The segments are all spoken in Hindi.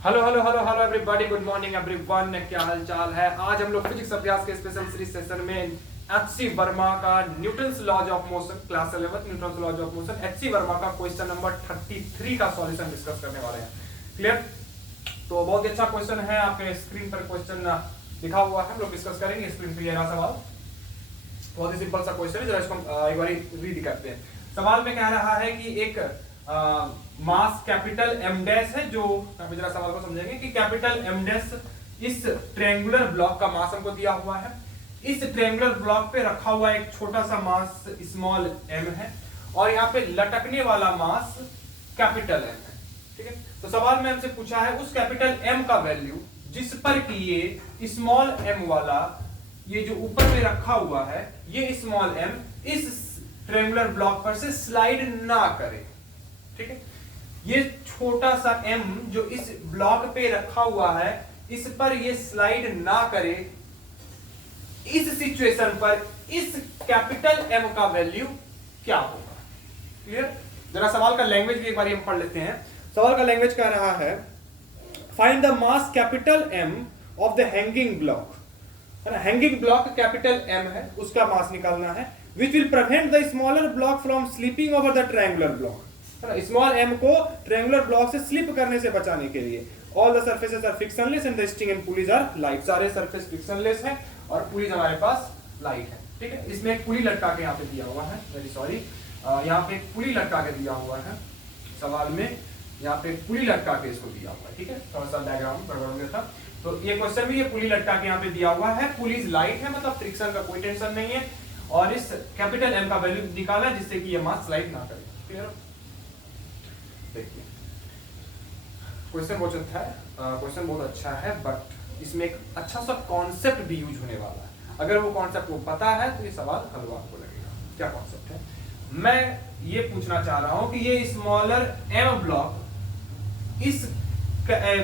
Hello hello hello hello everybody, good morning everyone. क्या हाल चाल है? आज हम लोग फिजिक्स अभ्यास के स्पेशल सीरीज सेशन में एचसी वर्मा का Newton's laws of motion class 11 Newton's laws of motion HC Verma का क्वेश्चन नंबर 33 का सॉल्यूशन डिस्कस करने वाले हैं। क्लियर? तो बहुत ही अच्छा क्वेश्चन है, आपके स्क्रीन पर क्वेश्चन लिखा हुआ है, हम लोग डिस्कस करेंगे स्क्रीन पर। ये रहा सवाल, बहुत ही सिंपल सा क्वेश्चन है, जरा इसको एक बार रीड करते हैं। सवाल में कह रहा है कि एक मास कैपिटल एम डैश है, जो जरा सवाल को समझेंगे कि कैपिटल एम डैश इस ट्रायंगुलर ब्लॉक का मास हमको दिया हुआ है। इस ट्रायंगुलर ब्लॉक पे रखा हुआ एक छोटा सा मास स्मॉल एम है और यहाँ पे लटकने वाला मास कैपिटल एम है। ठीक है, तो सवाल में हमसे पूछा है उस कैपिटल एम का वैल्यू जिस पर कि ये स्मॉल एम वाला ये जो ऊपर में रखा हुआ है ये स्मॉल एम इस ट्रायंगुलर ब्लॉक पर से स्लाइड ना करे। ठीक है, ये छोटा सा m जो इस ब्लॉक पे रखा हुआ है इस पर ये स्लाइड ना करे, इस सिचुएशन पर इस कैपिटल M का वैल्यू क्या होगा? क्लियर? जरा सवाल का लैंग्वेज भी एक बार हम पढ़ लेते हैं। सवाल का लैंग्वेज कह रहा है find the mass capital M of the hanging block. है ना, हैंगिंग ब्लॉक कैपिटल M है, उसका मास निकालना है, which will prevent the smaller block from slipping over the triangular block। Small m को ट्रायंगुलर ब्लॉक से स्लिप करने से बचाने के लिए। All the surfaces are frictionless and the string and pulleys are light. सारे सरफेस फ्रिक्शनलेस है और पुलीज हमारे पास लाइट है। ठीक है, इसमें एक पुली लटका के यहाँ पे दिया हुआ है, वेरी सॉरी, यहाँ पे एक पुली लटका के दिया हुआ है सवाल में, यहाँ पे एक पुली लटका के इसको दिया हुआ है। ठीक है, थोड़ा सा डायग्राम गड़बड़ हो गया था, तो ये क्वेश्चन में ये पुली लटका के यहाँ पे दिया हुआ है, पुलीज लाइट है, मतलब फ्रिक्शन का कोई टेंशन नहीं है, और इस कैपिटल एम का वैल्यू निकाला जिससे कि ये मास स्लाइड ना करे। क्लियर? देखिए क्वेश्चन बहुत अच्छा है, क्वेश्चन बहुत अच्छा है, बट इसमें एक अच्छा सा कॉन्सेप्ट भी यूज होने वाला है। अगर वो कॉन्सेप्ट को पता है तो ये सवाल हलवा आपको लगेगा। क्या कॉन्सेप्ट है? मैं ये पूछना चाह रहा हूं कि ये स्मॉलर एम ब्लॉक इस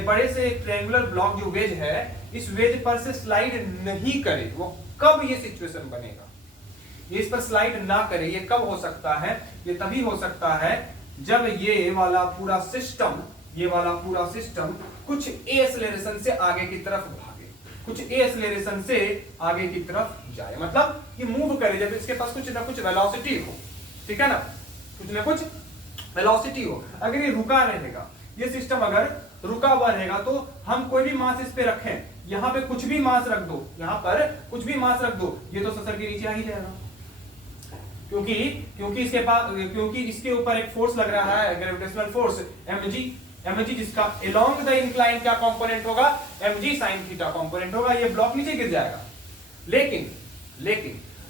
बड़े से ट्रायंगुलर ब्लॉक जो वेज है इस वेज पर से स्लाइड नहीं करे, वो कब ये सिचुएशन बनेगा? ये इस पर स्लाइड ना करे, ये कब हो सकता है? ये तभी हो सकता है जब ये वाला पूरा सिस्टम कुछ ए एक्सेलरेशन से आगे की तरफ भागे, कुछ ए एक्सेलरेशन से आगे की तरफ जाए, मतलब ये मूव करे, जब इसके पास कुछ ना कुछ वेलोसिटी हो। ठीक है ना, कुछ ना कुछ वेलोसिटी हो। अगर ये रुका रहेगा, ये सिस्टम अगर रुका हुआ रहेगा तो हम कोई भी मास इस पे रखें, यहाँ पे कुछ भी मास रख दो, यहाँ पर कुछ भी मास रख दो, ये तो ससर के नीचे आ ही जाएगा, क्योंकि इसके ऊपर एक फोर्स लग रहा है, ग्रेविटेशनल फोर्स mg, जिसका along द इंक्लाइन क्या कंपोनेंट होगा? mg sin थीटा कंपोनेंट होगा, ये ब्लॉक नीचे गिर जाएगा। लेकिन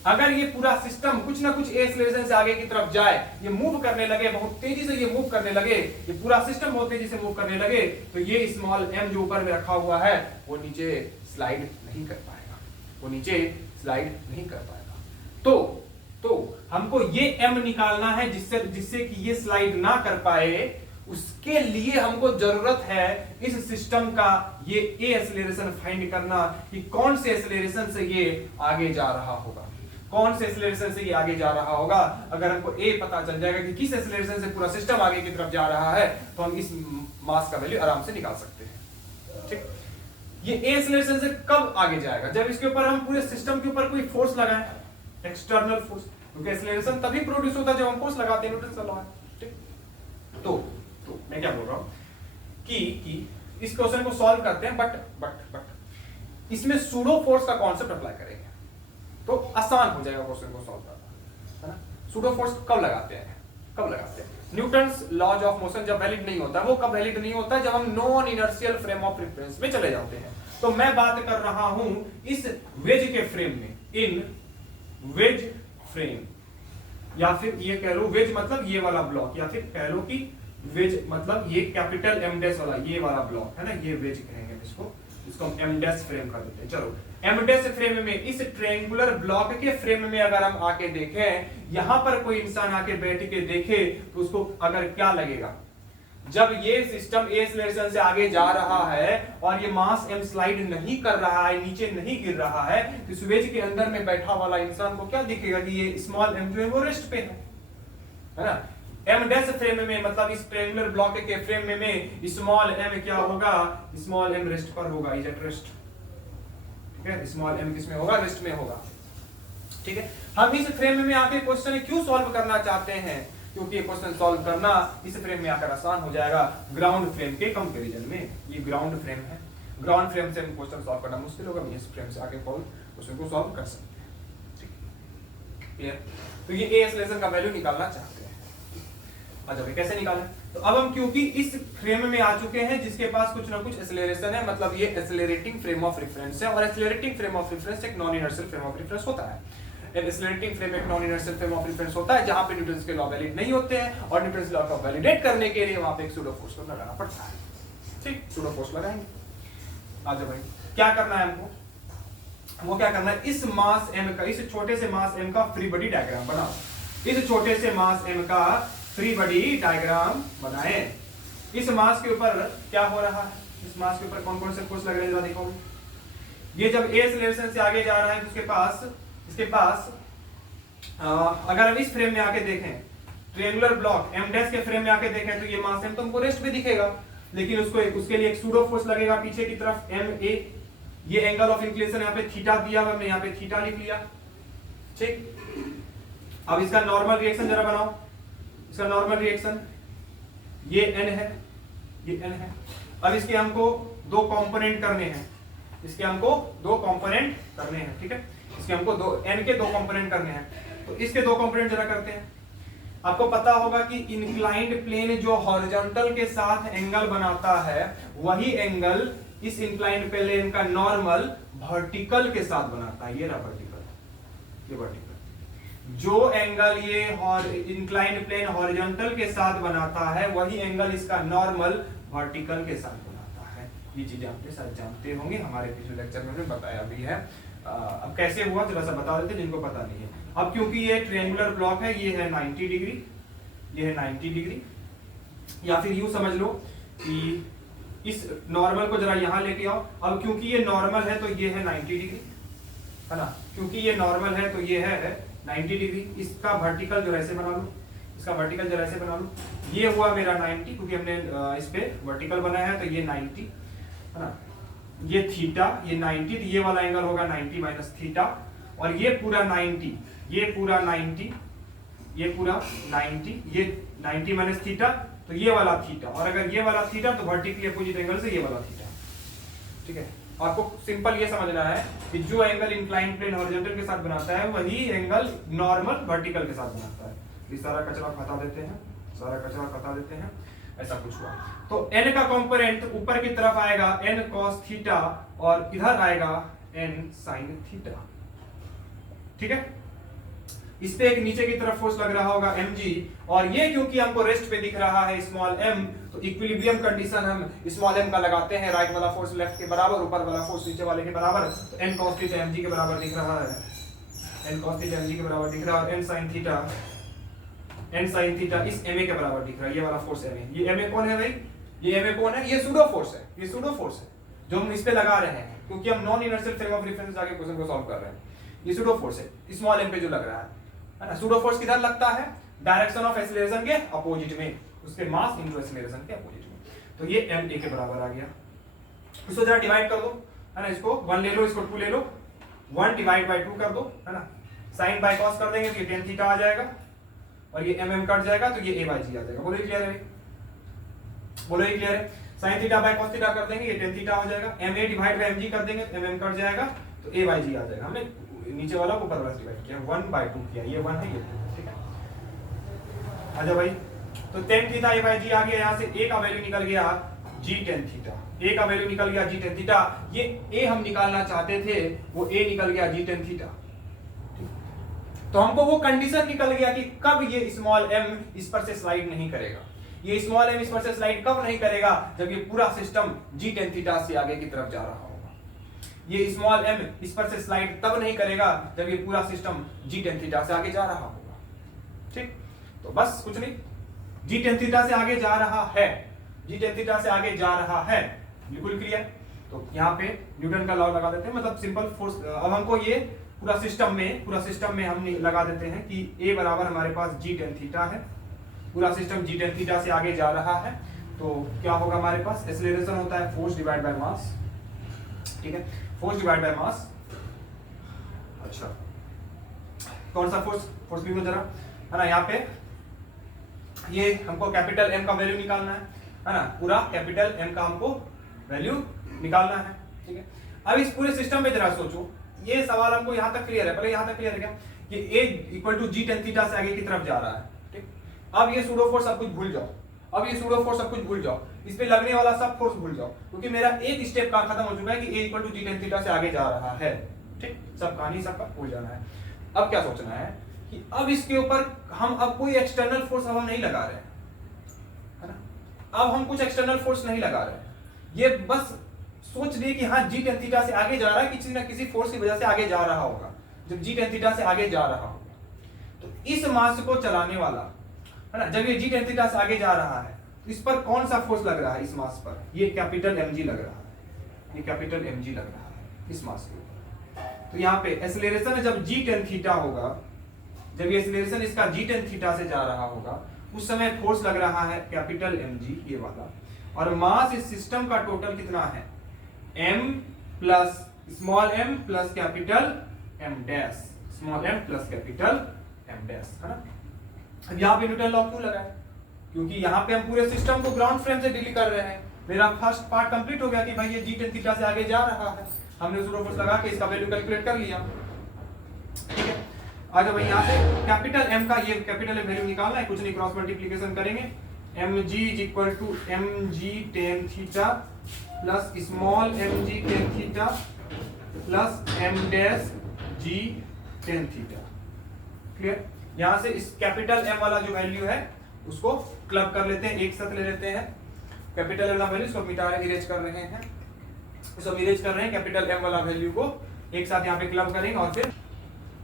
अगर ये पूरा सिस्टम कुछ ना कुछ एक्सेलरेशन से आगे की तरफ जाए, ये मूव करने लगे, बहुत तेजी से ये मूव करने लगे, ये पूरा सिस्टम बहुत तेजी से मूव करने लगे, तो ये स्मॉल m जो ऊपर में रखा हुआ है वो नीचे स्लाइड नहीं कर पाएगा, वो नीचे स्लाइड नहीं कर पाएगा। तो हमको ये m निकालना है जिससे कि ये स्लाइड ना कर पाए। उसके लिए हमको जरूरत है इस सिस्टम का ये ए एक्सेलरेशन फाइंड करना, कि कौन से एक्सेलरेशन से ये आगे जा रहा होगा, कौन से एक्सेलरेशन से ये आगे जा रहा होगा। अगर हमको ए पता चल जाएगा कि किस एक्सेलरेशन से पूरा सिस्टम आगे की तरफ जा रहा है तो हम इस मास का वैल्यू आराम से निकाल सकते हैं। ठीक, ये ए एक्सेलरेशन से कब आगे जाएगा? जब इसके ऊपर हम पूरे सिस्टम के ऊपर कोई फोर्स लगाएं, एक्सटर्नल फोर्स, क्योंकि एक्सेलरेशन तभी प्रोड्यूस होता है जब हम फोर्स लगाते हैं, न्यूटन का लॉ है। ठीक, तो मैं क्या बोल रहा हूं कि इस क्वेश्चन को सॉल्व करते हैं, बट इसमें सूडो फोर्स का कॉन्सेप्ट अप्लाई करेंगे तो आसान हो जाएगा क्वेश्चन को सॉल्व करना, है ना। सूडो फोर्स कब लगाते हैं? न्यूटन्स लॉज ऑफ मोशन जब वैलिड नहीं होता, वो कब वैलिड नहीं होता? जब हम non inertial frame of reference में चले जाते हैं। तो मैं बात कर रहा हूं इस वेज के फ्रेम में, इन वेज फ्रेम, या फिर ये कह लो वेज मतलब ये वाला ब्लॉक, या फिर कह लो कि वेज मतलब ये कैपिटल एम डैश वाला ये वाला ब्लॉक है ना, ये वेज कहेंगे इसको हम एम डैश फ्रेम कर देते हैं। चलो, एम डैश फ्रेम में इस ट्रायंगुलर ब्लॉक के फ्रेम में अगर हम आके देखें, यहां पर कोई इंसान आके बैठ के देखे तो उसको अगर क्या लगेगा? जब ये सिस्टम ए एक्सेलरेशन से आगे जा रहा है और ये मास m स्लाइड नहीं कर रहा है, नीचे नहीं गिर रहा है, तो इस वेज के अंदर में बैठा वाला इंसान को क्या दिखेगा कि ये स्मॉल m जो है वो रेस्ट पे है ना। एम डैश फ्रेम में मतलब इस ट्रायंगुलर ब्लॉक के फ्रेम में स्मॉल एम क्या होगा, स्मॉल एम रेस्ट पर होगा, इज एट रेस्ट। ठीक है, स्मॉल एम किसमें होगा, रेस्ट में होगा। ठीक है, हम इस फ्रेम में आके क्वेश्चन क्यों सॉल्व करना चाहते हैं, क्योंकि ये क्वेश्चन सॉल्व करना इस फ्रेम में आकर आसान हो जाएगा ग्राउंड फ्रेम के कंपैरिजन में। ये ग्राउंड फ्रेम है, ग्राउंड फ्रेम से हम क्वेश्चन सॉल्व करना मुश्किल होगा, इस फ्रेम से आगे क्वेश्चन को सॉल्व कर सकते हैं। क्लियर? तो ये ए एक्सेलरेशन का वैल्यू निकालना चाहते हैं। अच्छा भाई कैसे निकालें, तो अब हम क्योंकि इस फ्रेम में आ चुके हैं जिसके पास कुछ ना कुछ एक्सेलरेशन है, मतलब ये एक्सेलरेटिंग फ्रेम ऑफ रेफरेंस है, और एक्सेलरेटिंग फ्रेम ऑफ रेफरेंस एक non inertial frame of reference होता है। एक्सेलरेटिंग फ्रेम एक non inertial frame of reference होता है जहां पे न्यूटन के लॉ वैलिड नहीं होते हैं, और न्यूटन लॉ को वैलिडेट करने के लिए वहां पे एक सूडो फोर्स को लगाना पड़ता है। ठीक, सूडो फोर्स लगाएंगे। आजा भाई क्या करना है हमको, वो क्या करना है, इस मास m का, इस छोटे से मास m का फ्री बॉडी डायग्राम बनाओ। इस छोटे से मास m का फ्री बॉडी डायग्राम बनाएं। इस मास के ऊपर क्या हो रहा है, इस मास के ऊपर कौन कौन से फोर्स लग रहे हैं जरा देखो। ये जब a एक्सेलरेशन से आगे जा रहा है तो इसके पास अगर हम इस फ्रेम में आके देखें, ट्रायंगुलर ब्लॉक m डैश के फ्रेम में आके देखें तो ये मास m तो हमको रेस्ट पे दिखेगा, लेकिन उसके लिए एक सूडो फोर्स लगेगा पीछे की तरफ ma। ये एंगल ऑफ इंक्लिनेशन यहाँ पे थीटा दिया हुआ, हमने यहाँ पे थीटा लिख लिया। ठीक, अब इसका नॉर्मल रिएक्शन जरा बनाओ। इसका नॉर्मल रिएक्शन ये n है, ये n है। अब इसके हमको दो कंपोनेंट करने हैं, इसके हमको दो कंपोनेंट करने हैं। ठीक है, इसके हमको दो n के दो कंपोनेंट करने हैं, तो इसके दो कंपोनेंट जरा करते हैं। आपको पता होगा कि इंक्लाइंड प्लेन जो हॉरिजॉन्टल के साथ एंगल बनाता है, वही एंगल इस इंक्लाइंड प्लेन का नॉर्मल वर्टिकल के साथ बनाता है। ये रहा वर्टिकल, ये वर्टिकल। जो एंगल ये इंक्लाइंड प्लेन हॉरिजॉन्टल के साथ बनाता है, वही एंगल इसका नॉर्मल वर्टिकल के साथ बनाता है। ये चीजें आपके साथ जानते होंगे, हमारे पिछले लेक्चर में बताया भी है। अब कैसे हुआ थोड़ा सा बता देते जिनको पता नहीं है। अब क्योंकि ये ट्रायंगुलर ब्लॉक है, ये है 90 डिग्री, ये है 90 डिग्री, या फिर यूं समझ लो कि इस नॉर्मल को जरा यहां लेके आओ। अब क्योंकि ये नॉर्मल है तो ये है 90 डिग्री, है ना, क्योंकि ये नॉर्मल है तो ये है 90 डिग्री। इसका वर्टिकल जो ऐसे बना लो, इसका वर्टिकल जो ऐसे बना लो। ये हुआ मेरा 90, क्योंकि हमने इस पे वर्टिकल बनाया है तो ये 90, है ना। ये थीटा, ये 90, तो ये वाला एंगल होगा 90 माइनस थीटा, और ये पूरा 90, ये पूरा 90, ये पूरा 90, ये 90 माइनस थीटा, तो ये वाला थीटा, और अगर ये वाला थीटा तो वर्टिकली अपोजिट एंगल से ये वाला थीटा। ठीक है, आपको सिंपल ये समझना है कि जो एंगल इंक्लाइंड प्लेन हॉरिजॉन्टल के साथ बनाता है, वही एंगल नॉर्मल वर्टिकल के साथ बनाता है। ये सारा कचरा हटा देते हैं, सारा कचरा हटा देते हैं, ऐसा कुछ हुआ। तो n का कंपोनेंट ऊपर की तरफ आएगा n cos थीटा, और इधर आएगा n sin थीटा। ठीक है, इस पे एक नीचे की तरफ फोर्स लग रहा होगा mg, और ये क्योंकि हमको रेस्ट पे दिख रहा है स्मॉल m, तो इक्विलिब्रियम कंडीशन हम स्मॉल m का लगाते हैं, राइट वाला फोर्स लेफ्ट के बराबर, ऊपर वाला फोर्स नीचे वाले के बराबर, तो n cos थीटा mg के बराबर दिख रहा है, n cos थीटा mg के बराबर दिख रहा है, n sin थीटा इस ma के बराबर दिख रहा है, ये वाला फोर्स ma। ये ma कौन है भाई, ये ma कौन है, ये सूडो फोर्स है, ये सूडो फोर्स है जो हम इस पे लगा रहे हैं, क्योंकि हम non inertial frame of reference जाके क्वेश्चन को सॉल्व कर रहे हैं। ये सूडो फोर्स है स्मॉल m पे जो लग रहा है ना। सूडो फोर्स किधर लगता है, डायरेक्शन ऑफ एक्सीलरेशन के अपोजिट में, उसके मास इनटू एक्सीलरेशन के अपोजिट में। तो ये ma के बराबर आ गया। इसको जरा डिवाइड कर दो, है ना, इसको 1 ले लो, इसको 2 ले लो, 1 डिवाइड बाय 2 कर दो, है ना। sin बाय cos कर देंगे तो ये tan थीटा आ जाएगा, और ये mm कट जाएगा तो ये a बाय g आ जाएगा। बोलो ये क्लियर है, बोलो ये क्लियर है। sin theta by cos theta कर देंगे, ये tan थीटा हो जाएगा, ma डिवाइड बाय mg कर देंगे तो mm कट जाएगा तो a बाय g आ जाएगा। हमने नीचे वाला ऊपर वाला डिवाइड किया, 1 बाय 2 किया, ये 1 है ये 2, ठीक है। आजा भाई, तो tan theta a by g आ गया, यहां से a का वैल्यू निकल गया g tan थीटा, a का वैल्यू निकल गया g tan थीटा। ये a हम निकालना चाहते थे, वो a निकल गया g tan थीटा। तो हमको वो कंडीशन निकल गया कि कब ये स्मॉल m इस पर से स्लाइड नहीं करेगा। ये स्मॉल m इस पर से स्लाइड कब नहीं करेगा, जब ये पूरा सिस्टम g tan थीटा से आगे की तरफ जा रहा होगा। ये स्मॉल m इस पर से स्लाइड तब नहीं करेगा जब ये पूरा सिस्टम g tan थीटा से आगे जा रहा होगा। ठीक, तो बस कुछ नहीं, g tan थीटा से आगे जा रहा है, g tan थीटा से आगे जा रहा है, बिल्कुल क्लियर। तो यहाँ पे न्यूटन का लॉ लगा देते हैं, मतलब सिंपल फोर्स। अब हमको ये पूरा सिस्टम में हम लगा देते हैं कि a बराबर हमारे पास g tan थीटा है, पूरा सिस्टम जी टेन थीटा से आगे जा रहा है, तो क्या होगा हमारे पास, एक्सेलरेशन होता है फोर्स डिवाइड बाय मास, ठीक है, फोर्स डिवाइड बाय मास। अच्छा कौन सा फोर्स, फोर्स लिख लो जरा, है ना, यहाँ पे ये हमको कैपिटल एम का वैल्यू निकालना है ना, पूरा कैपिटल एम का हमको वैल्यू निकालना है, ठीक है। अब इस पूरे सिस्टम में जरा सोचो, ये सवाल हमको यहाँ तक क्लियर है, पहले यहाँ तक क्लियर है क्या कि A equal to g tan theta से आगे की तरफ जा रहा है, ठीक। अब ये सूडो फोर्स सब कुछ भूल जाओ, अब ये सूडो फोर्स सब कुछ भूल जाओ, इस पे लगने वाला सब फोर्स भूल जाओ, क्योंकि मेरा एक स्टेप का खत्म हो चुका है कि A equal to g tan theta से आगे जा रहा है, ठीक, सब कहानी सबका भूल जाना है। अब क्या सोचना है कि अब इसके ऊपर हम अब कोई एक्सटर्नल फोर्स अब हम नहीं लगा रहे हैं, है ना, अब हम कुछ एक्सटर्नल फोर्स नहीं लगा रहे हैं, ये बस सोच लिए कि हाँ जी टेन थीटा से आगे जा रहा है, किसी ना किसी फोर्स की वजह से आगे जा रहा होगा, जब जी टेन थीटा से आगे जा रहा होगा, तो इस मास को चलाने वाला, है ना, जब ये जी टेन थीटा से आगे जा रहा है, इस पर कौन सा फोर्स लग रहा है, इस मास पर ये कैपिटल एम जी लग रहा है, ये कैपिटल एम जी लग रहा है इस मास के ऊपर। तो यहाँ पे एक्सेलरेशन जब जी टेन थीटा होगा, जब ये एक्सेलरेशन इसका जी टेन थीटा से जा रहा होगा, उस समय फोर्स लग रहा है कैपिटल एम जी, ये वाला, और मास इस सिस्टम का टोटल कितना है, m plus small m plus capital m dash, small m plus capital m dash, है ना। अब यहाँ पे न्यूटन लॉ क्यों लगा है, क्योंकि यहाँ पे हम पूरे सिस्टम को ग्राउंड फ्रेम से डील कर रहे हैं। मेरा फर्स्ट पार्ट कंप्लीट हो गया कि भाई ये जी टेन थीटा से आगे जा रहा है, हमने सूडो फोर्स लगा के इसका वैल्यू कैलकुलेट कर लिया, ठीक है। आज भाई यहाँ से कैपिटल m का ये कैपिटल m वैल्यू निकालना है, कुछ नहीं, क्रॉस मल्टीप्लिकेशन करेंगे, mg is equal to mg tan theta plus small mg tan theta plus m dash g tan theta, clear. यहां से इस कैपिटल M वाला जो वैल्यू है उसको क्लब कर लेते हैं, एक साथ ले लेते हैं, कैपिटल M वाला वैल्यू इसको मिटा इरेज कर रहे हैं, इसको इरेज कर रहे हैं, कैपिटल M वाला वैल्यू को एक साथ यहाँ पे क्लब करेंगे, और फिर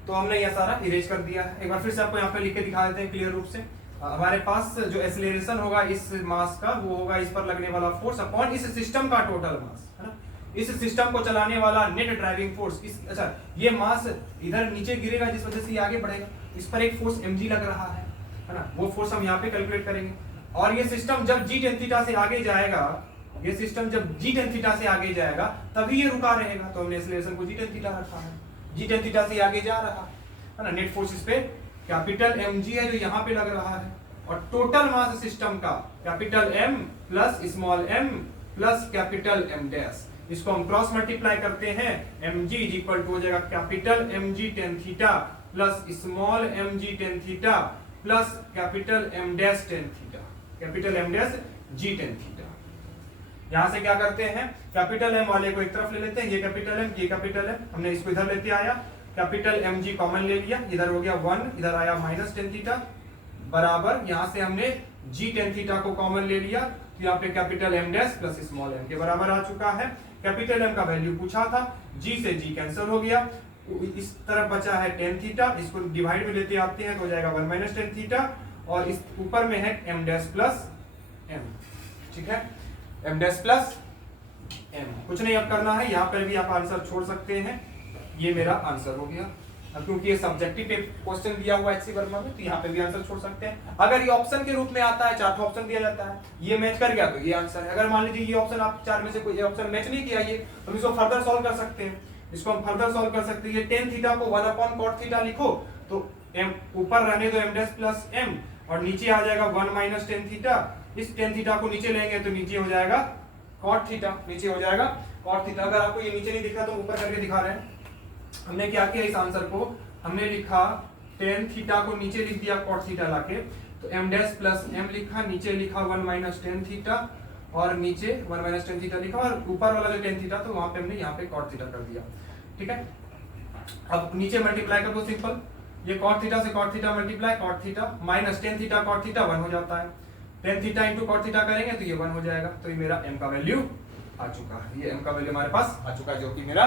तो हमने यह सारा इरेज कर दिया है। एक बार फिर से आपको यहाँ पे लिख के दिखा देते हैं क्लियर रूप से। हमारे पास जो एक्सेलरेशन होगा इस मास का, वो होगा इस पर लगने वाला फोर्स अपॉन इस सिस्टम का टोटल मास, है ना, इस सिस्टम को चलाने वाला नेट ड्राइविंग फोर्स, इस, अच्छा ये मास इधर नीचे गिरेगा जिस वजह से ये आगे बढ़ेगा, इस पर एक फोर्स mg लग रहा है ना, वो फोर्स हम यहाँ पे कैलकुलेट करेंगे। और ये सिस्टम जब जी टेन थीटा से आगे जाएगा, ये सिस्टम जब जी टेन थीटा से आगे जाएगा तभी ये रुका रहेगा, तो हमने एक्सेलरेशन को जी टेन थीटा रखा है, जी टेन थीटा से आगे जा रहा है ना, नेट फोर्स इस पे कैपिटल mg है जो यहाँ पे लग रहा है, और टोटल मास सिस्टम का capital M plus small m plus capital M dash, इसको हम क्रॉस मल्टीप्लाई करते हैं, mg इज इक्वल टू हो जाएगा capital mg tan theta plus small mg tan theta plus capital M dash tan theta, capital M dash g tan theta. यहां से क्या करते हैं, कैपिटल M वाले को एक तरफ ले लेते हैं, ये कैपिटल M, ये कैपिटल M, हमने इसको इधर लेते आया, कैपिटल mg कॉमन ले लिया, इधर हो गया 1, इधर आया माइनस टेन थीटा, बराबर यहां से हमने g टेन थीटा को कॉमन ले लिया, तो यहाँ पे capital M dash plus small m के बराबर आ चुका है। कैपिटल M का वैल्यू पूछा था, g से g कैंसिल हो गया, इस तरफ बचा है टेन थीटा, इसको डिवाइड में लेते आते हैं तो हो जाएगा 1 माइनस टेन थीटा, और इस ऊपर में है m डैश प्लस m, ठीक है, m डैश प्लस m, कुछ नहीं अब करना है, यहाँ पर भी आप आंसर छोड़ सकते हैं, ये मेरा आंसर हो गया। अब क्योंकि ये सब्जेक्टिव क्वेश्चन दिया हुआ है HC वर्मा में, तो यहाँ पे भी आंसर छोड़ सकते हैं। अगर ये ऑप्शन के रूप में आता है, 4 ऑप्शन दिया जाता है, ये मैच कर गया तो ये आंसर है। अगर मान लीजिए ये ऑप्शन आप 4 में से कोई ऑप्शन मैच नहीं किया, ये तो इसको फर्दर सॉल्व कर सकते हैं, इसको हम फर्दर सॉल्व कर सकते हैं। ये टेन थीटा को 1 अपॉन कॉट थीटा लिखो, तो m ऊपर रहने दो m डैश प्लस m, और नीचे आ जाएगा 1 माइनस टेन थीटा, इस टेन थीटा को नीचे लेंगे तो नीचे हो जाएगा कॉट थीटा, नीचे हो जाएगा कॉट थीटा। अगर आपको ये नीचे नहीं दिख रहा तो ऊपर करके दिखा रहे हैं। हमने क्या किया, इस आंसर को हमने लिखा टेन थीटा को नीचे लिख दिया कॉट थीटा लाके, तो m डैश प्लस m लिखा, नीचे लिखा 1 माइनस टेन थीटा, और नीचे 1 माइनस टेन थीटा लिखा, और ऊपर वाला जो टेन थीटा तो वहां पे हमने यहाँ पे कॉट थीटा कर दिया, ठीक है। अब नीचे मल्टीप्लाई कर दो सिंपल, ये कॉट थीटा से cot theta multiply, cot theta minus tan theta cot theta 1 हो जाता है, tan theta into cot theta करेंगे तो ये 1 हो जाएगा। तो ये मेरा m का वैल्यू आ चुका है, ये m का वैल्यू हमारे पास आ चुका है, जो कि मेरा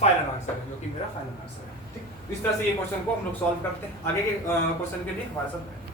फाइनल आंसर है, जो कि मेरा फाइनल आंसर है, ठीक। इस तरह से ये क्वेश्चन को हम लोग सॉल्व करते हैं। आगे के क्वेश्चन के लिए हमारे साथ